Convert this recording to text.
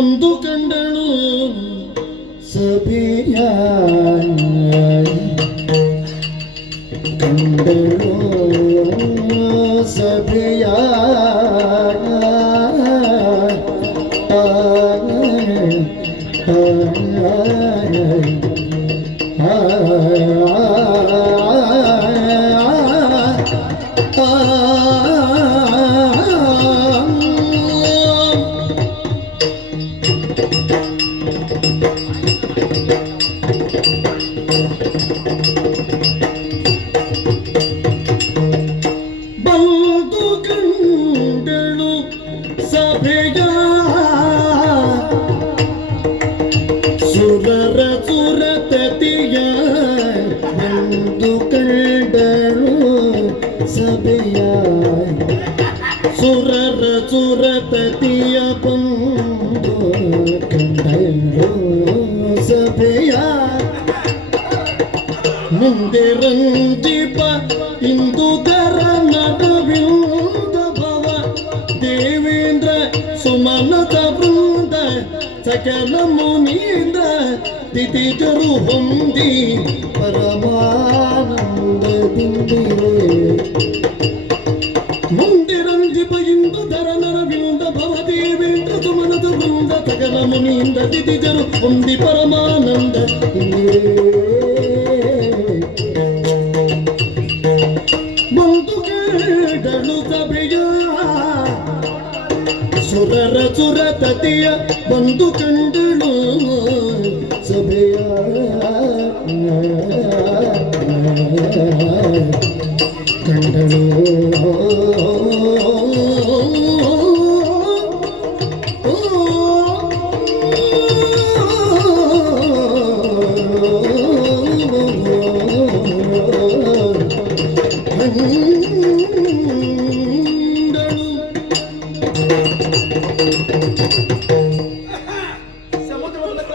ಬಂದು ಕಂಡಳು ಸಭೆಯ ಕಂಡಳು ಸಭೆಯ ಬಂದು ಕಂಡಳು ಸಭೆಯ ಸುರರ ಸುರತತಿಯ ಬಂದು ಕಂಡಳು ಸಭೆಯ ಸುರರ ಸುರತತಿಯ ಬಂದು ಕಂಡಳು ಸಭೆಯ ಮುಂದೆ ರಂಜಿಪ ಇಂದುಗರ ನರವಿಂದ ಭವ ದೇವೇಂದ್ರ ಸುಮನತ ವೃಂದ ಸಕಲ ಮುನೀಂದ್ರ ದಿತಿಜರು ಹೊಂದಿ ಪರಮಾನಂದದಿಂದಿರೆ ಮುಂದೆ ರಂಜಿಪ ಇಂದುಧರ ನರವಿಂದ ಭವ ದೇವೇಂದ್ರ ಸುಮನತ ವೃಂದ ಸಕಲ ಮುನೀಂದ್ರ ದಿತಿಜರು ಹೊಂದಿ ಪರಮಾನಂದ ಬಂದು ಕೇಳಲು ಸಭೆಯ ಸುರರ ಸುರತತಿಯ ಬಂದು ಕಂಡಳು ಸಭೆಯ ಕಂಡಳು